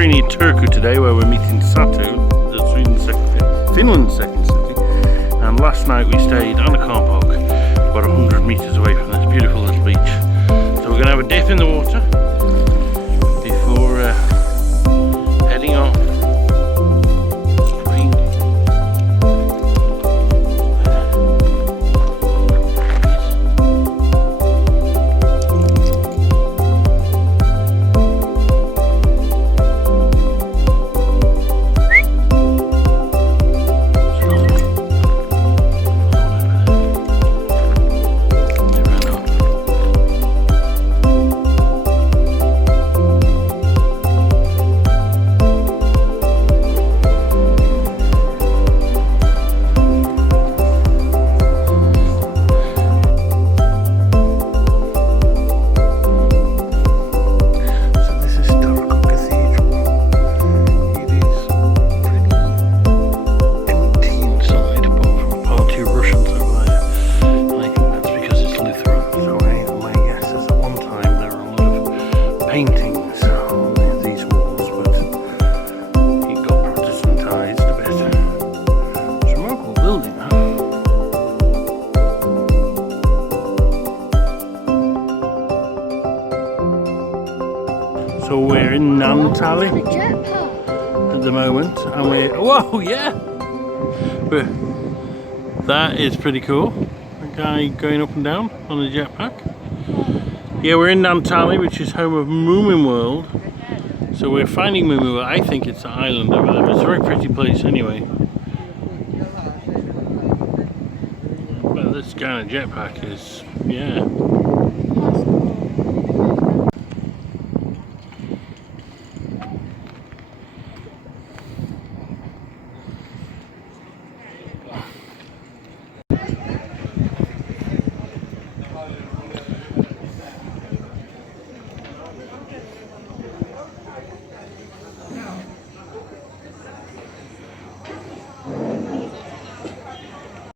very near Turku today, where we're meeting Satu, Finland's second city. And last night we stayed on a car park about 100 metres away from this beautiful little beach. So we're going to have a dip in the water before heading off. Paintings on these walls, but it got Protestantized a bit. It's a remarkable building, huh? So we're in Naantali at the moment, and we're whoa, yeah. That is pretty cool. A guy going up and down on a jetpack. Yeah, we're in Naantali, which is home of Moomin World. So we're finding Moomin World. I think it's the island over there. It's a very pretty place anyway. But this kind of jetpack is, yeah.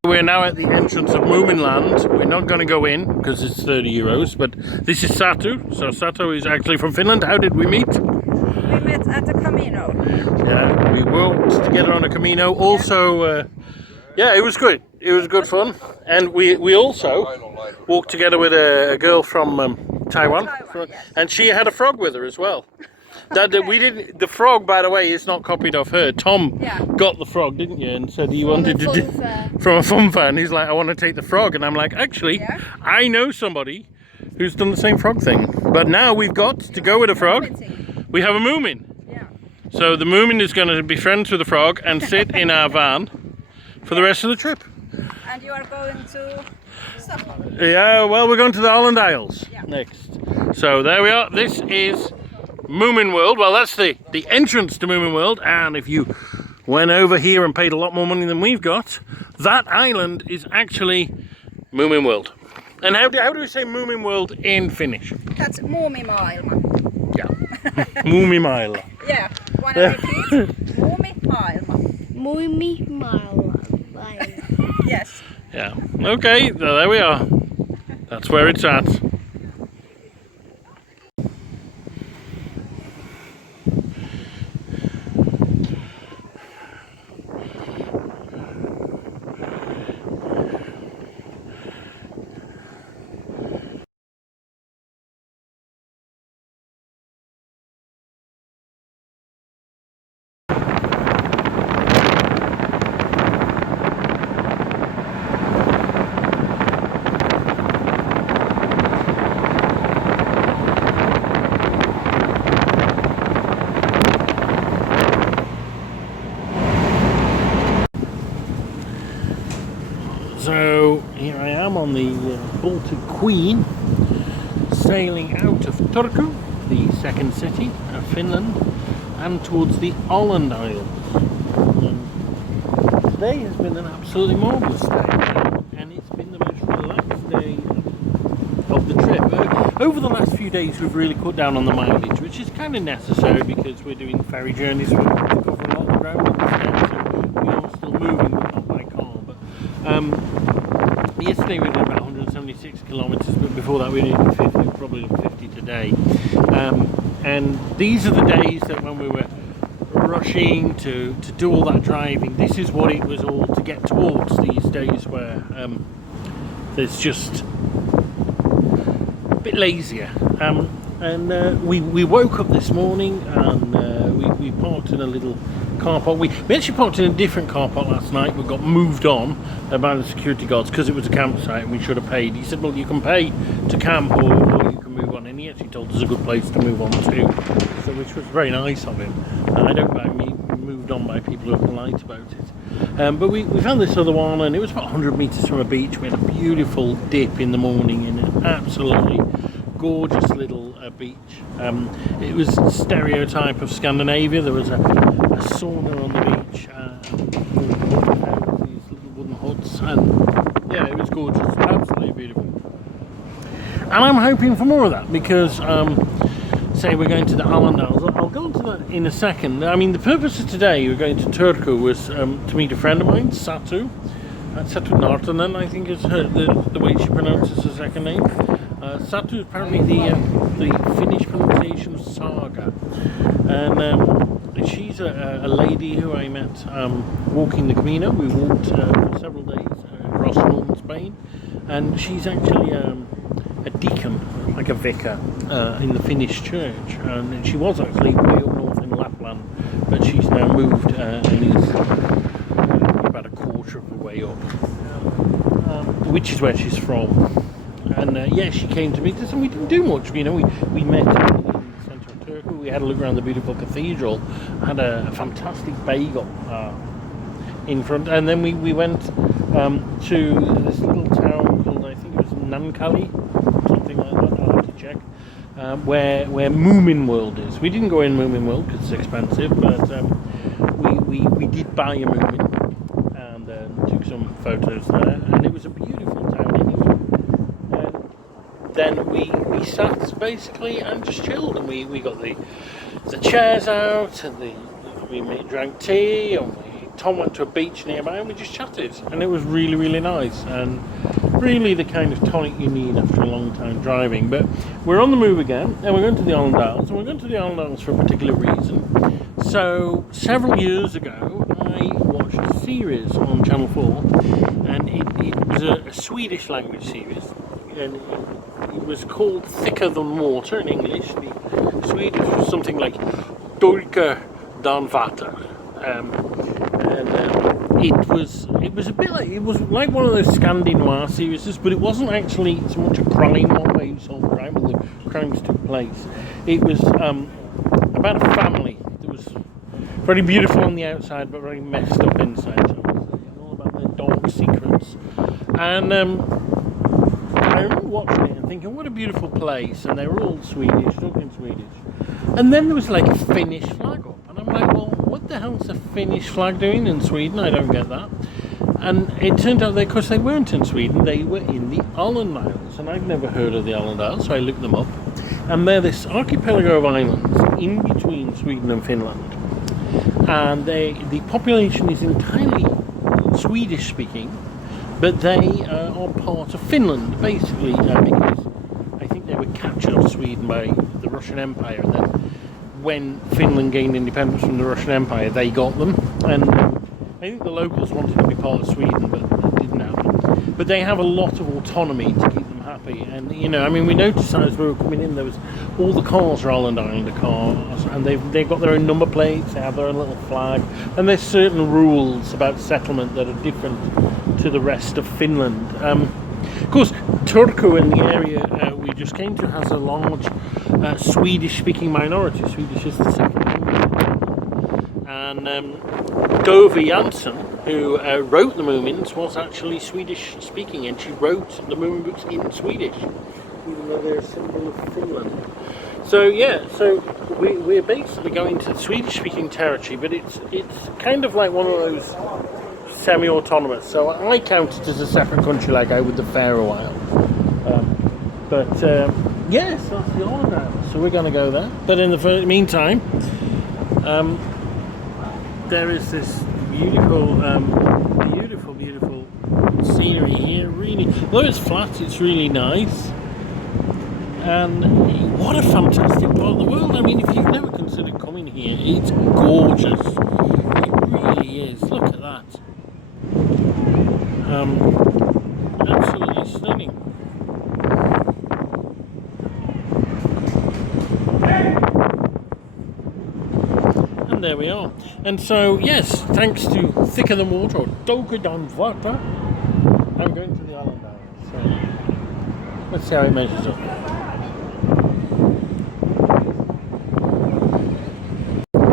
We're now at the entrance of Moomin Land. We're not going to go in because it's 30 euros, but this is Satu. So Satu is actually from Finland. How did we meet? We met at the Camino. Yeah, we walked together on a Camino. Also, yeah, it was good. It was good fun. And we also walked together with a girl from Taiwan, yes. And she had a frog with her as well. We didn't. The frog, by the way, is not copied off her. Tom got the frog, didn't you? And said he wanted to do from a fun fair. And he's like, I want to take the frog. And I'm like, actually, I know somebody who's done the same frog thing. But now we've got to go with a frog. We have a Moomin. Yeah. So the Moomin is going to be friends with the frog and sit in our van for the rest of the trip. And you are going to Stockholm. Yeah. Well, we're going to the Holland Isles next. So there we are. This is Moomin World. Well, that's the entrance to Moomin World, and if you went over here and paid a lot more money than we've got, that island is actually Moomin World. And how do we say Moomin World in Finnish? That's Muumimaailma. Yeah. Muumimaailma. Yeah. Wanna repeat? Muumimaailma. Muumimaailma. Yes. Yeah. Okay, so there we are. That's where it's at. So here I am on the Baltic Queen, sailing out of Turku, the second city of Finland, and towards the Åland Isles. Today has been an absolutely marvellous day, and it's been the most relaxed day of the trip. Over the last few days we've really cut down on the mileage, which is kind of necessary because we're doing ferry journeys, we're covering a lot of ground instead, so we are still moving, but not by car. But yesterday we did about 176 kilometres, but before that we did 50, probably 50 today. And these are the days that when we were rushing to do all that driving, this is what it was all to get towards, these days where there's just a bit lazier. We woke up this morning and we parked in a little car park. We actually parked in a different car park last night. We got moved on by the security guards because it was a campsite and we should have paid. He said, well, you can pay to camp or you can move on, and he actually told us a good place to move on to, so, which was very nice of him. I don't mind me moved on by people who are polite about it. But we found this other one, and it was about 100 metres from a beach. We had a beautiful dip in the morning in an absolutely gorgeous little beach. It was stereotype of Scandinavia. There was a sauna on the beach, these little wooden huts, and yeah, it was gorgeous, absolutely beautiful. And I'm hoping for more of that because say we're going to the Islandals. I'll go into that in a second. I mean, the purpose of today, we're going to Turku, was to meet a friend of mine, Satu. Satu Naantali, I think is the way she pronounces her second name. Satu is apparently the Finnish pronunciation of saga, and she's a lady who I met walking the Camino. We walked for several days across northern Spain, and she's actually a deacon, like a vicar, in the Finnish church, and she was actually way up north in Lapland, but she's now moved and is about a quarter of the way up, which is where she's from. And yeah, she came to meet us, and we didn't do much. You know, we met in the centre of Turku. We had a look around the beautiful cathedral, had a fantastic bagel in front, and then we went to this little town called, I think it was Naantali, something like that. I'll have to check. Where Moomin World is. We didn't go in Moomin World because it's expensive, but we did buy a Moomin and took some photos there, and it was a beautiful town anyway. Then we sat basically and just chilled, and we got the chairs out, and we drank tea, and Tom went to a beach nearby, and we just chatted, and it was really, really nice, and really the kind of tonic you need after a long time driving. But we're on the move again, and we're going to the Islandals, and we're going to the Islandals for a particular reason. So several years ago, I watched a series on Channel 4, and it was a Swedish language series, and it was called Thicker Than Water in English. The Swedish was something like Turku dan vatten. It was a bit like, it was like one of those Scandinavian series, but it wasn't actually so much a crime one where you solved crime, but the crimes took place. It was about a family that was very beautiful on the outside but very messed up inside. So it was all about their dark secrets. And I remember watching it and thinking, what a beautiful place, and they were all Swedish, talking Swedish. And then there was like a Finnish flag up, and I'm like, well, what the hell's a Finnish flag doing in Sweden? I don't get that. And it turned out that, of course, they weren't in Sweden, they were in the Åland Isles, and I'd never heard of the Åland Isles, so I looked them up. And they're this archipelago of islands in between Sweden and Finland. And the population is entirely Swedish speaking, but they are part of Finland, basically, because I think they were captured off Sweden by the Russian Empire, and then when Finland gained independence from the Russian Empire, they got them, and I think the locals wanted to be part of Sweden, but it didn't happen. But they have a lot of autonomy to keep them happy, and you know, I mean, we noticed as we were coming in, there was all the cars are Åland Islander cars, and they've got their own number plates, they have their own little flag, and there's certain rules about settlement that are different to the rest of Finland. Of course, Turku in the area we just came to has a large Swedish-speaking minority. Swedish is the second language. And Dove Jansson, who wrote the Moomins, was actually Swedish-speaking, and she wrote the Moomin books in Swedish, even though they're a symbol of Finland. So yeah, so we're basically going to Swedish-speaking territory, but it's kind of like one of those semi-autonomous, so I count it as a separate country like I would the Faroe Islands. Yes, that's the Åland Isles, so we're going to go there. But in the meantime, there is this beautiful scenery here. Really, although it's flat, it's really nice. And what a fantastic part of the world. I mean, if you've never considered coming here, it's gorgeous. It really is. Look at that. Absolutely stunning. And there we are. And so, yes, thanks to Thicker Than Water or Doger Than Water, I'm going to the island now. So let's see how it measures up.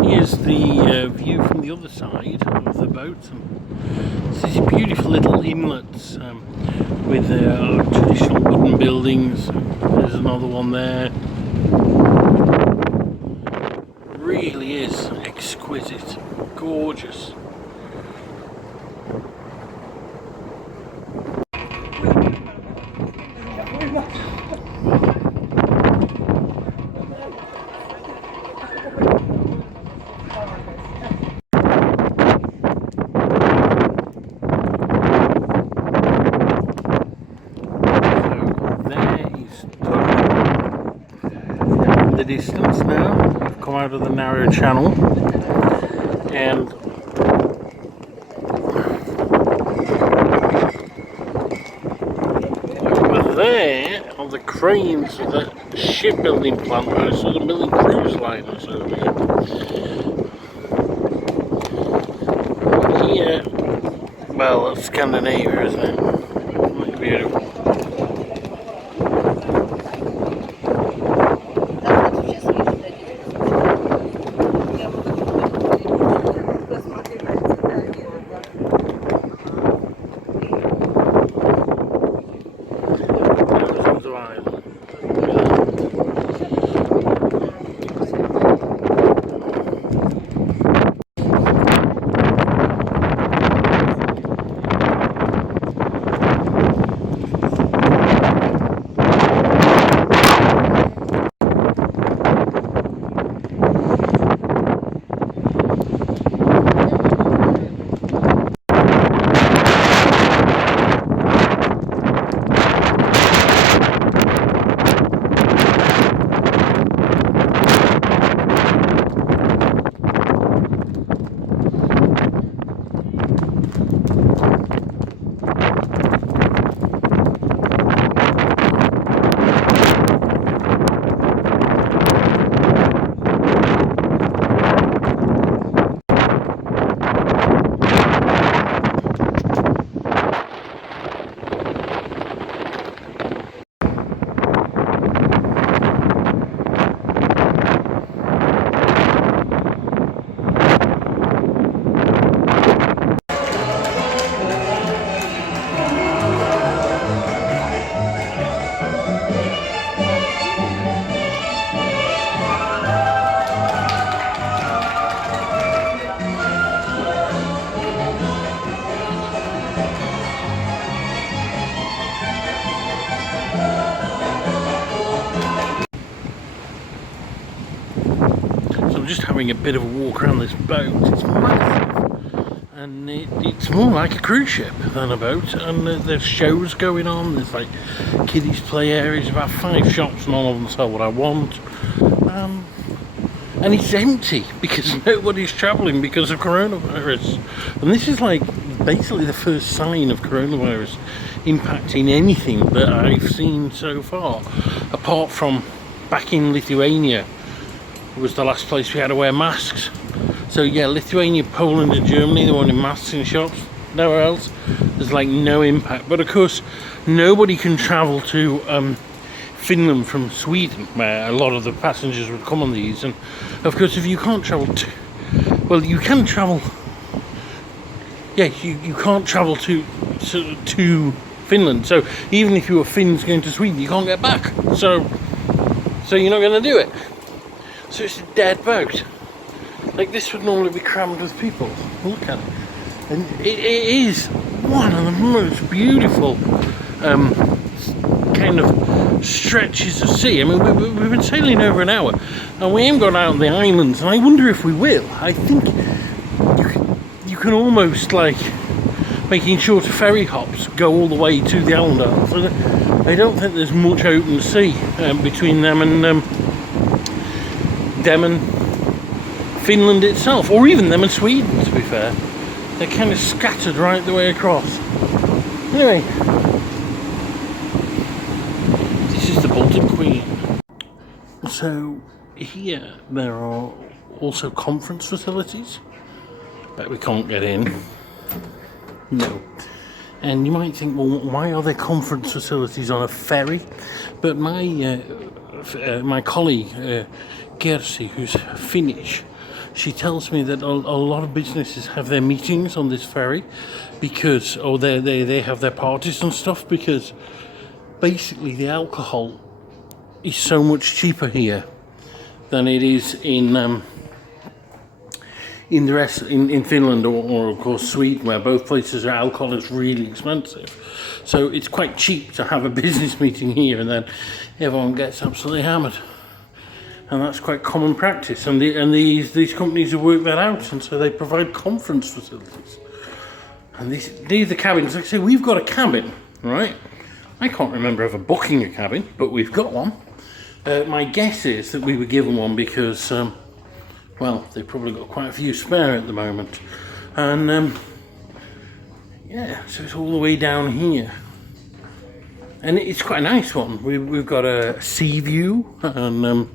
Here's the view from the other side of the boat. And these beautiful little inlets with traditional wooden buildings. There's another one there. Really is exquisite, gorgeous. Distance now. We've come out of the narrow channel, and over there are the cranes of the shipbuilding plant, most of the milling cruise liners over here. Here, well, that's Scandinavia, isn't it? Really beautiful. Just having a bit of a walk around this boat. It's massive, and it's more like a cruise ship than a boat. And there's shows going on. There's like kiddies play areas, about 5 shops, none of them sell what I want. And it's empty because nobody's travelling because of coronavirus. And this is like basically the first sign of coronavirus impacting anything that I've seen so far, apart from back in Lithuania. Was the last place we had to wear masks. So yeah, Lithuania, Poland and Germany, they wanted masks in shops. Nowhere else there's like no impact. But of course nobody can travel to Finland from Sweden, where a lot of the passengers would come on these. And of course if you can't travel to, well, you can travel, yeah, you can't travel to Finland. So even if you were Finns going to Sweden, you can't get back. So you're not going to do it. So it's a dead boat. Like this would normally be crammed with people. Look at it. And it is one of the most beautiful kind of stretches of sea. I mean, we've been sailing over an hour and we haven't gone out on the islands, and I wonder if we will. I think you can almost like making shorter ferry hops go all the way to the island isles. So I don't think there's much open sea between them and Finland itself, or even them and Sweden, to be fair. They're kind of scattered right the way across. Anyway, this is the Baltic Queen. So here there are also conference facilities, but we can't get in. No. And you might think, well, why are there conference facilities on a ferry? But my colleague Gersi, who's Finnish, she tells me that a lot of businesses have their meetings on this ferry because, or they have their parties and stuff, because basically the alcohol is so much cheaper here than it is in the rest in Finland or of course Sweden, where both places where alcohol is really expensive. So it's quite cheap to have a business meeting here, and then everyone gets absolutely hammered. And that's quite common practice, and these companies have worked that out, and so they provide conference facilities. And these are the cabins. Like I say, we've got a cabin, right? I can't remember ever booking a cabin, but we've got one. My guess is that we were given one because, well, they've probably got quite a few spare at the moment. And yeah, so it's all the way down here. And it's quite a nice one. We've got a sea view, and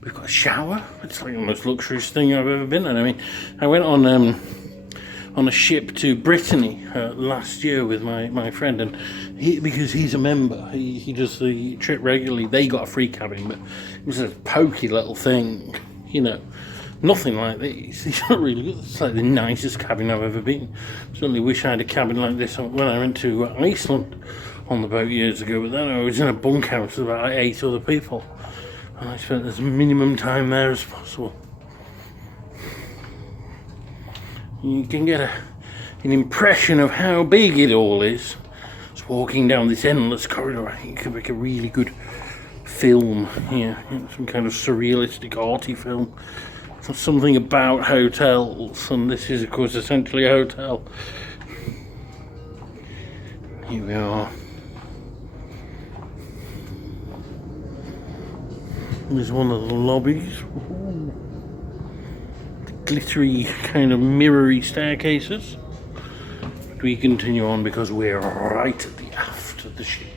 we've got a shower. It's like the most luxurious thing I've ever been in. I mean, I went on a ship to Brittany last year with my friend, and because he's a member, he does the trip regularly. They got a free cabin, but it was a pokey little thing, you know, nothing like these. These are really good. It's like the nicest cabin I've ever been. Certainly wish I had a cabin like this when I went to Iceland on the boat years ago, but then I was in a bunkhouse with about 8 other people, and I spent as minimum time there as possible. You can get an impression of how big it all is. Just walking down this endless corridor. I think it could make a really good film here, some kind of surrealistic, arty film. There's something about hotels, and this is, of course, essentially a hotel. Here we are. There's one of the lobbies. Ooh. Glittery, kind of mirrory staircases. But we continue on because we're right at the aft of the ship.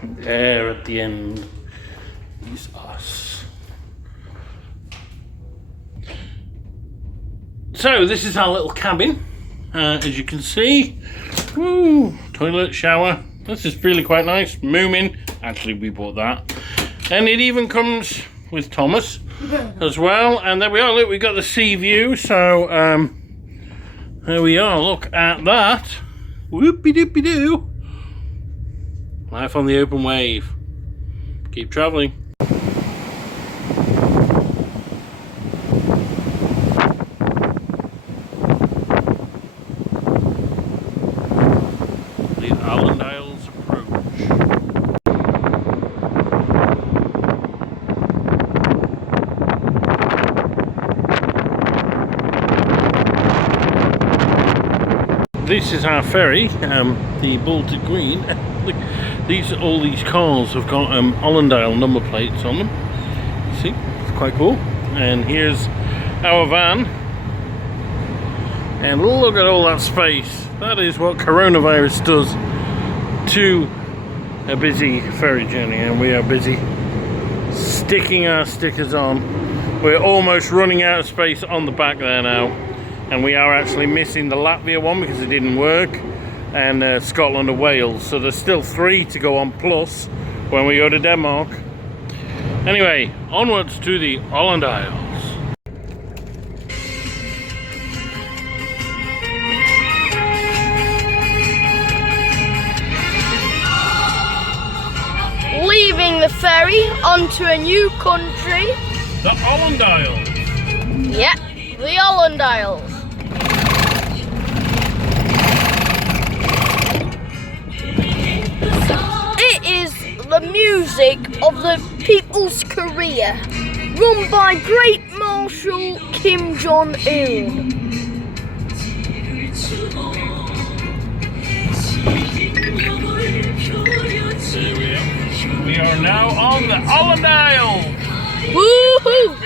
And there at the end is us. So this is our little cabin. As you can see, woo, toilet, shower. This is really quite nice. Moomin, actually we bought that. And it even comes with Thomas as well. And there we are, look, we've got the sea view. So there we are, look at that. Whoopie-doopie-doo. Life on the open wave. Keep travelling. This is our ferry, the Baltic Queen. All these cars have got Hollandale number plates on them. See, it's quite cool. And here's our van. And look at all that space. That is what coronavirus does to a busy ferry journey, and we are busy sticking our stickers on. We're almost running out of space on the back there now. And we are actually missing the Latvia one because it didn't work, and Scotland and Wales. So there's still 3 to go on plus when we go to Denmark. Anyway, onwards to the Holland Isles. Leaving the ferry onto a new country. The Holland Isles. Yep, the Holland Isles. the music of the People's Korea, run by Great Marshal Kim Jong-un. We are now on the Isle. Woohoo!